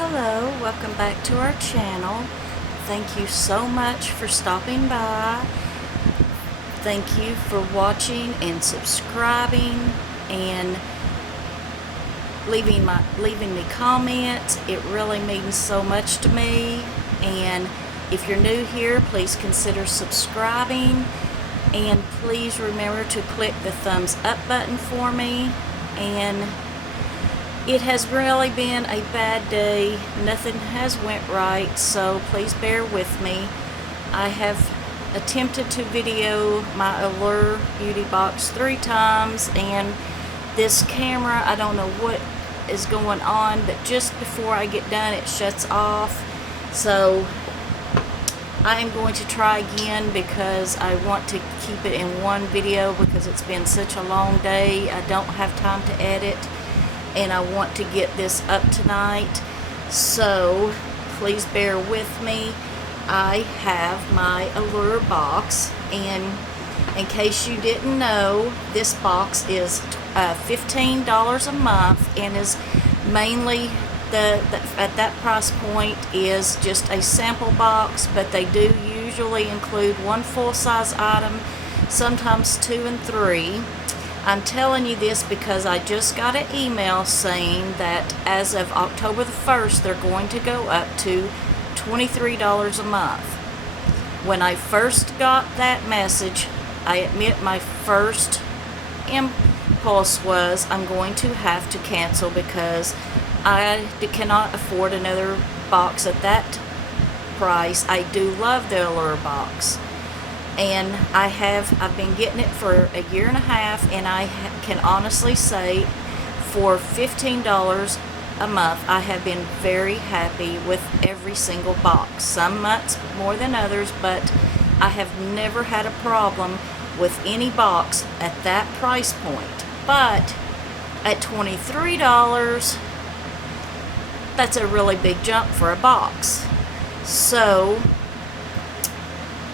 Hello, welcome back to our channel. Thank you so much for stopping by. Thank you for watching and subscribing and leaving me comments. It really means so much to me. And if you're new here, please consider subscribing, and please remember to click the thumbs up button for me. And it has really been a bad day. Nothing has went right, so please bear with me. I have attempted to video my Allure beauty box 3 times, and this camera, I don't know what is going on, but just before I get done it shuts off. So I am going to try again because I want to keep it in one video because it's been such a long day. I don't have time to edit, and I want to get this up tonight, so please bear with me. I have my Allure box, and in case you didn't know, this box is $15 a month, and is mainly at that price point is just a sample box, but they do usually include 1 full-size item, sometimes 2 and 3. I'm telling you this because I just got an email saying that as of October the 1st, they're going to go up to $23 a month. When I first got that message, I admit my first impulse was I'm going to have to cancel because I cannot afford another box at that price. I do love the Allure box, and I've been getting it for a year and a half, and I can honestly say for $15 a month I have been very happy with every single box. Some months more than others, but I have never had a problem with any box at that price point. But at $23, that's a really big jump for a box. So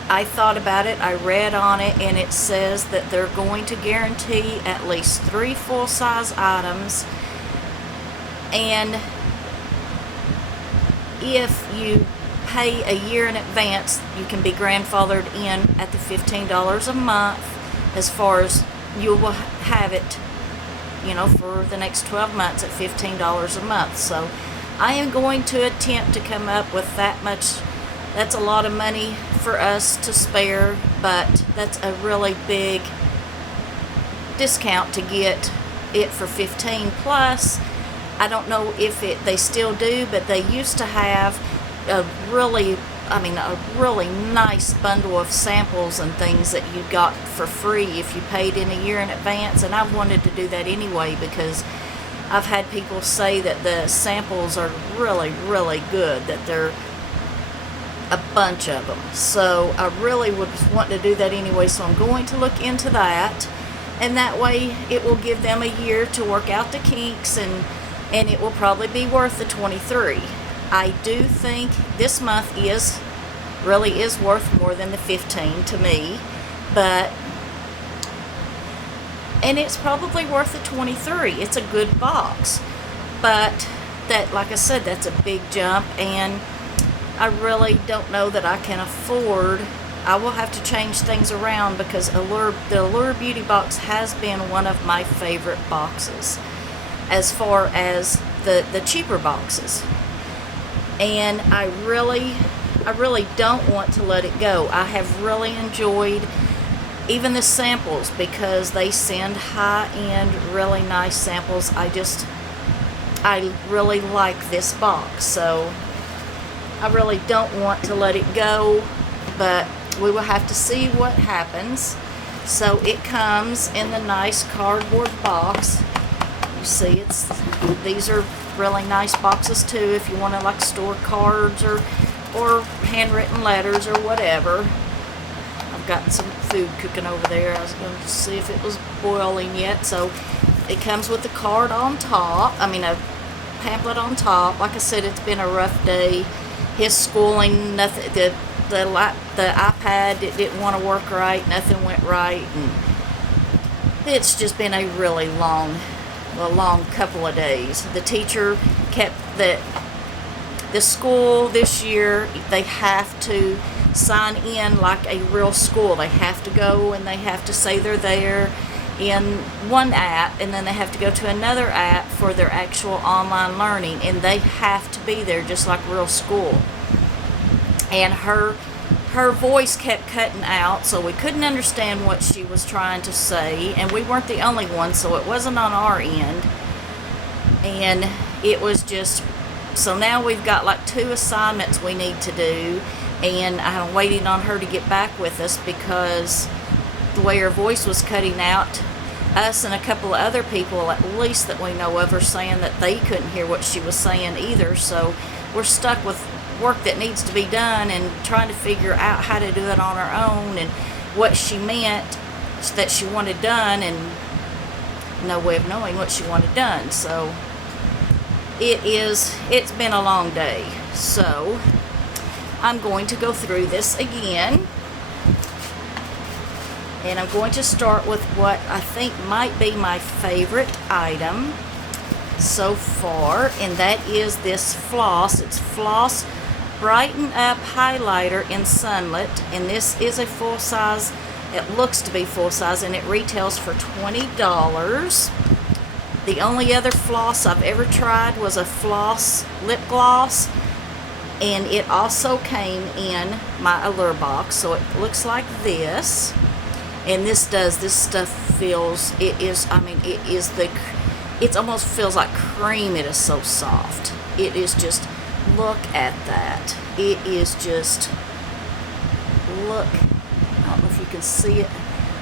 I thought about it, I read on it, and it says that they're going to guarantee at least 3 full-size items, and if you pay a year in advance, you can be grandfathered in at the $15 a month, as far as you will have it, for the next 12 months at $15 a month. So I am going to attempt to come up with that much. That's a lot of money for us to spare, but that's a really big discount to get it for $15 plus. I don't know if they still do, but they used to have a really nice bundle of samples and things that you got for free if you paid in a year in advance, and I wanted to do that anyway because I've had people say that the samples are really, really good, that they're a bunch of them. So I really would want to do that anyway, so I'm going to look into that, and that way it will give them a year to work out the kinks, and it will probably be worth the $23. I do think this month really is worth more than the $15 to me, and it's probably worth the $23. It's a good box, but that, like I said, that's a big jump, and I really don't know that I can afford. I will have to change things around because the Allure Beauty Box has been one of my favorite boxes as far as the cheaper boxes, and I really don't want to let it go. I have really enjoyed even the samples because they send high-end, really nice samples. I really like this box, so I really don't want to let it go, but we will have to see what happens. So it comes in the nice cardboard box. You see, these are really nice boxes too if you want to store cards or handwritten letters or whatever. I've got some food cooking over there. I was going to see if it was boiling yet. So it comes with the card on top, a pamphlet on top. Like I said, it's been a rough day. His schooling, nothing, the iPad, it didn't want to work right, nothing went right, and it's just been a really long couple of days. The teacher kept the school this year, they have to sign in like a real school. They have to go and they have to say they're there in one app, and then they have to go to another app for their actual online learning, and they have to be there just like real school. And her voice kept cutting out, so we couldn't understand what she was trying to say, and we weren't the only ones, so it wasn't on our end. And it was just, so now we've got like 2 assignments we need to do, and I'm waiting on her to get back with us because the way her voice was cutting out. Us and a couple of other people, at least that we know of, are saying that they couldn't hear what she was saying either. So we're stuck with work that needs to be done and trying to figure out how to do it on our own and what she meant that she wanted done, and no way of knowing what she wanted done. So it's been a long day. So I'm going to go through this again. And I'm going to start with what I think might be my favorite item so far, and that is this floss. It's Floss Brighten Up Highlighter in Sunlit, and this is a full size. It looks to be full size, and it retails for $20. The only other floss I've ever tried was a floss lip gloss, and it also came in my Allure box. So it looks like this. And this stuff feels, it almost feels like cream. It is so soft. It is just, look at that. It is just, look, I don't know if you can see it.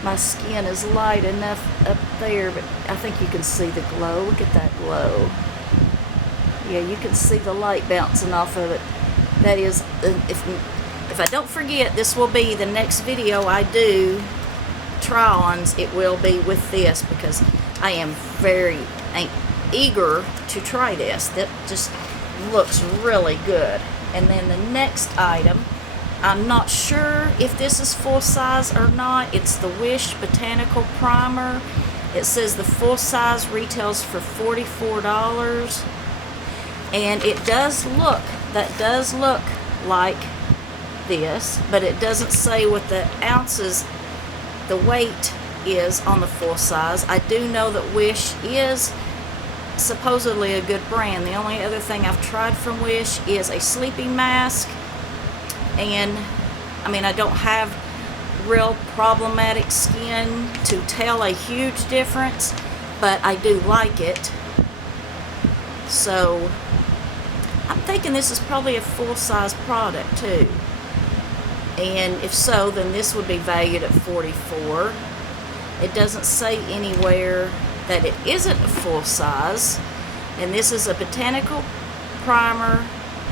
My skin is light enough up there, but I think you can see the glow. Look at that glow. Yeah, you can see the light bouncing off of it. That is, if I don't forget, this will be the next video I do. Try-ons, it will be with this, because I am very eager to try this. That just looks really good. And then the next item, I'm not sure if this is full size or not. It's the Wish Botanical Primer. It says the full size retails for $44, and it does look, that does look like this, but it doesn't say what the ounces, the weight is on the full size. I do know that Wish is supposedly a good brand. The only other thing I've tried from Wish is a sleeping mask, and I mean, I don't have real problematic skin to tell a huge difference, but I do like it. So I'm thinking this is probably a full-size product too. And if so, then this would be valued at $44. It doesn't say anywhere that it isn't a full size. And this is a botanical primer,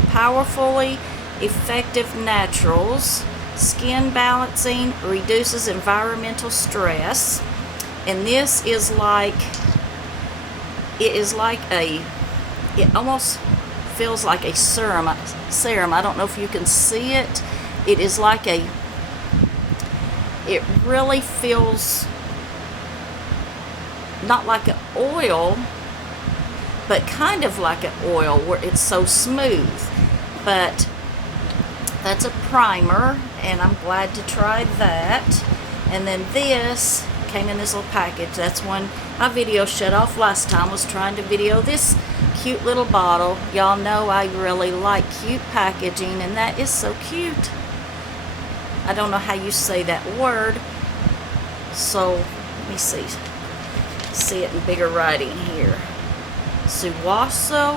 powerfully effective naturals, skin balancing, reduces environmental stress. And this is like, it almost feels like a serum. I don't know if you can see it. It is like it really feels not like an oil, but kind of like an oil, where it's so smooth. But that's a primer, and I'm glad to try that. And then this came in this little package. That's when my video shut off last time, was trying to video this cute little bottle. Y'all know I really like cute packaging, and that is so cute. I don't know how you say that word, so let me see it in bigger writing here. Suwaso.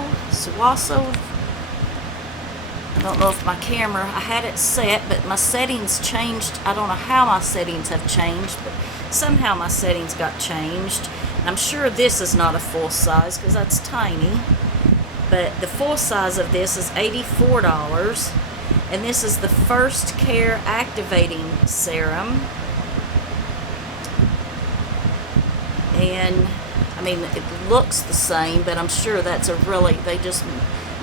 I don't know if my camera, I had it set, but my settings changed. I don't know how my settings have changed, but somehow my settings got changed. And I'm sure this is not a full size, because that's tiny, but the full size of this is $84. And this is the First Care Activating Serum. And I mean, it looks the same, but I'm sure that's a really, they just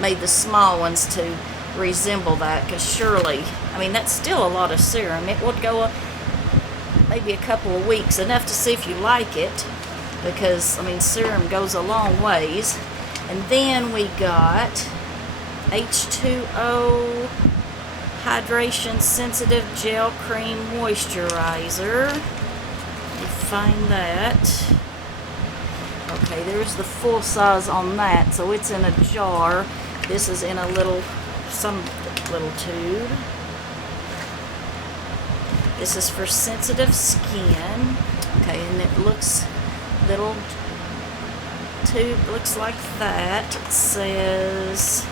made the small ones to resemble that, because surely, I mean, that's still a lot of serum. It would go maybe a couple of weeks, enough to see if you like it, because I mean, serum goes a long ways. And then we got H2O Hydration Sensitive Gel Cream Moisturizer. Let me find that. Okay, there's the full size on that, so it's in a jar. This is in a little tube. This is for sensitive skin. Okay, and it looks, little tube looks like that. It says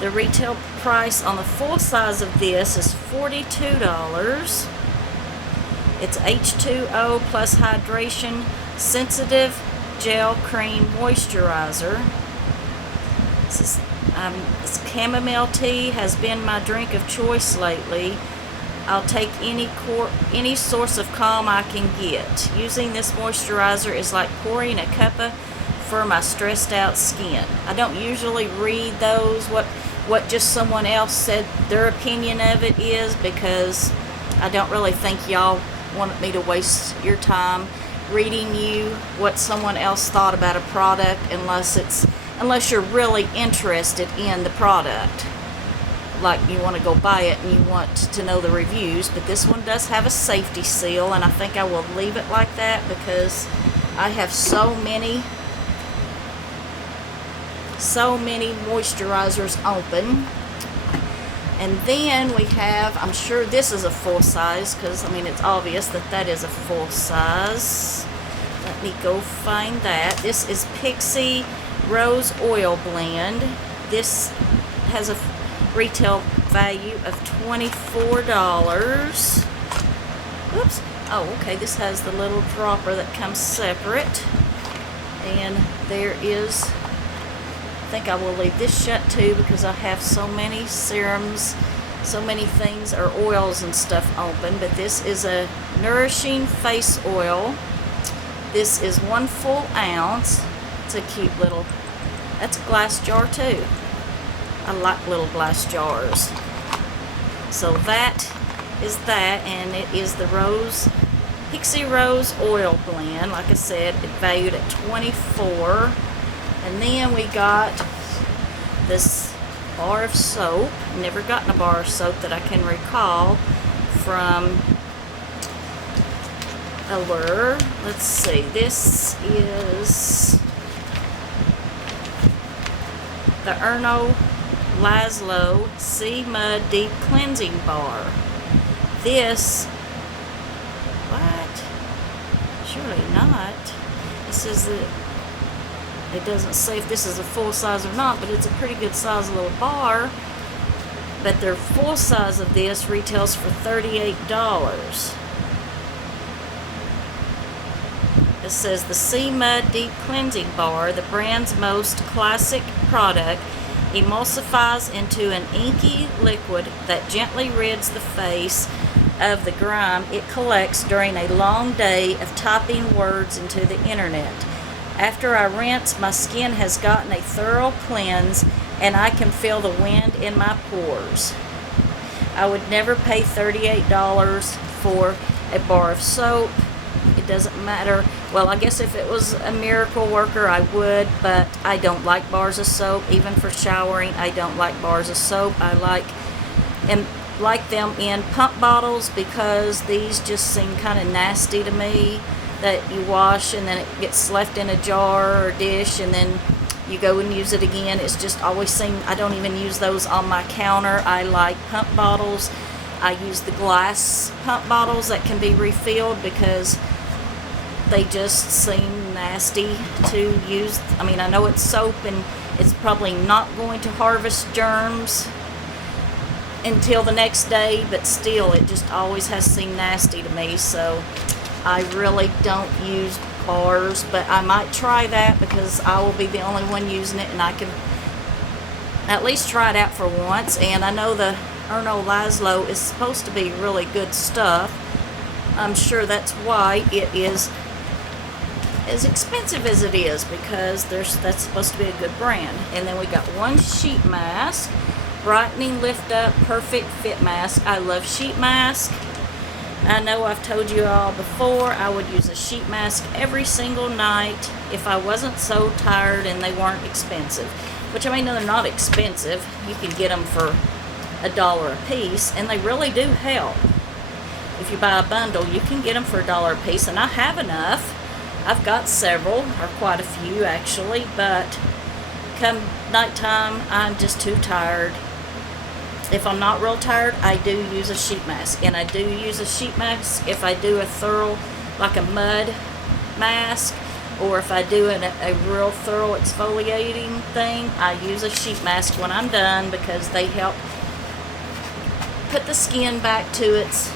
the retail price on the full size of this is $42. It's H2O plus hydration sensitive gel cream moisturizer. This chamomile tea has been my drink of choice lately. I'll take any source of calm I can get. Using this moisturizer is like pouring a cuppa for my stressed out skin. I don't usually read those, what just someone else said their opinion of it is, because I don't really think y'all want me to waste your time reading you what someone else thought about a product, unless you're really interested in the product, like you want to go buy it and you want to know the reviews. But this one does have a safety seal, and I think I will leave it like that because I have so many moisturizers open. And then we have, I'm sure this is a full size, because I mean it's obvious that that is a full size. Let me go find that. This is Pixie Rose Oil Blend. This has a retail value of $24. Oops. Oh, okay, this has the little dropper that comes separate. And there is, I think I will leave this shut too, because I have so many serums, so many things, or oils and stuff open. But this is a nourishing face oil. This is 1 full ounce. It's a cute little, that's a glass jar too. I like little glass jars. So that is that, and it is the Pixie Rose Oil Blend. Like I said, it valued at $24. And then we got this bar of soap. Never gotten a bar of soap that I can recall from Allure. Let's see. This is the Laszlo Sea Mud Deep Cleansing Bar. This, what? Surely not. This is the, it doesn't say if this is a full size or not, but it's a pretty good size little bar. But their full size of this retails for $38. It says the Sea Mud Deep Cleansing Bar, the brand's most classic product, emulsifies into an inky liquid that gently rids the face of the grime it collects during a long day of typing words into the internet. After I rinse, my skin has gotten a thorough cleanse, and I can feel the wind in my pores. I would never pay $38 for a bar of soap. It doesn't matter. Well, I guess if it was a Miracle Worker, I would, but I don't like bars of soap. Even for showering, I don't like bars of soap. I like them in pump bottles, because these just seem kind of nasty to me, that you wash and then it gets left in a jar or dish and then you go and use it again. It's just always seemed, I don't even use those on my counter. I like pump bottles. I use the glass pump bottles that can be refilled, because they just seem nasty to use. I mean, I know it's soap and it's probably not going to harvest germs until the next day, but still, it just always has seemed nasty to me. So I really don't use bars, but I might try that, because I will be the only one using it, and I can at least try it out for once. And I know the Laszlo is supposed to be really good stuff. I'm sure that's why it is as expensive as it is, because that's supposed to be a good brand. And then we got one sheet mask, brightening lift up perfect fit mask. I love sheet mask. I know I've told you all before, I would use a sheet mask every single night if I wasn't so tired and they weren't expensive. which I mean, they're not expensive. You can get them for $1 a piece, and they really do help. If you buy a bundle, you can get them for $1 a piece, and I have enough. I've got several, or quite a few actually, but come nighttime, I'm just too tired. If I'm not real tired, I do use a sheet mask, and I do use a sheet mask if I do a thorough, like a mud mask, or if I do a real thorough exfoliating thing, I use a sheet mask when I'm done, because they help put the skin back to its,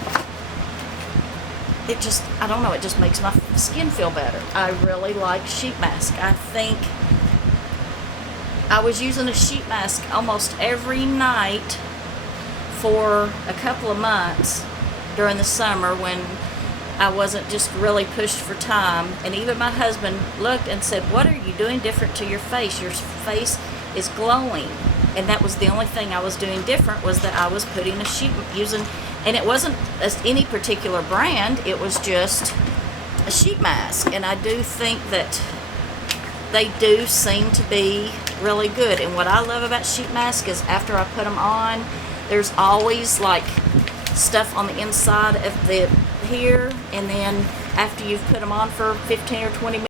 it just, I don't know, it just makes my skin feel better. I really like sheet mask. I think I was using a sheet mask almost every night for a couple of months during the summer when I wasn't just really pushed for time. And even my husband looked and said, "What are you doing different to your face? Your face is glowing." And that was the only thing I was doing different, was that I was putting a sheet, using, and it wasn't any particular brand, it was just a sheet mask. And I do think that they do seem to be really good. And what I love about sheet mask is after I put them on, there's always like stuff on the inside of the here, and then after you've put them on for 15 or 20 minutes,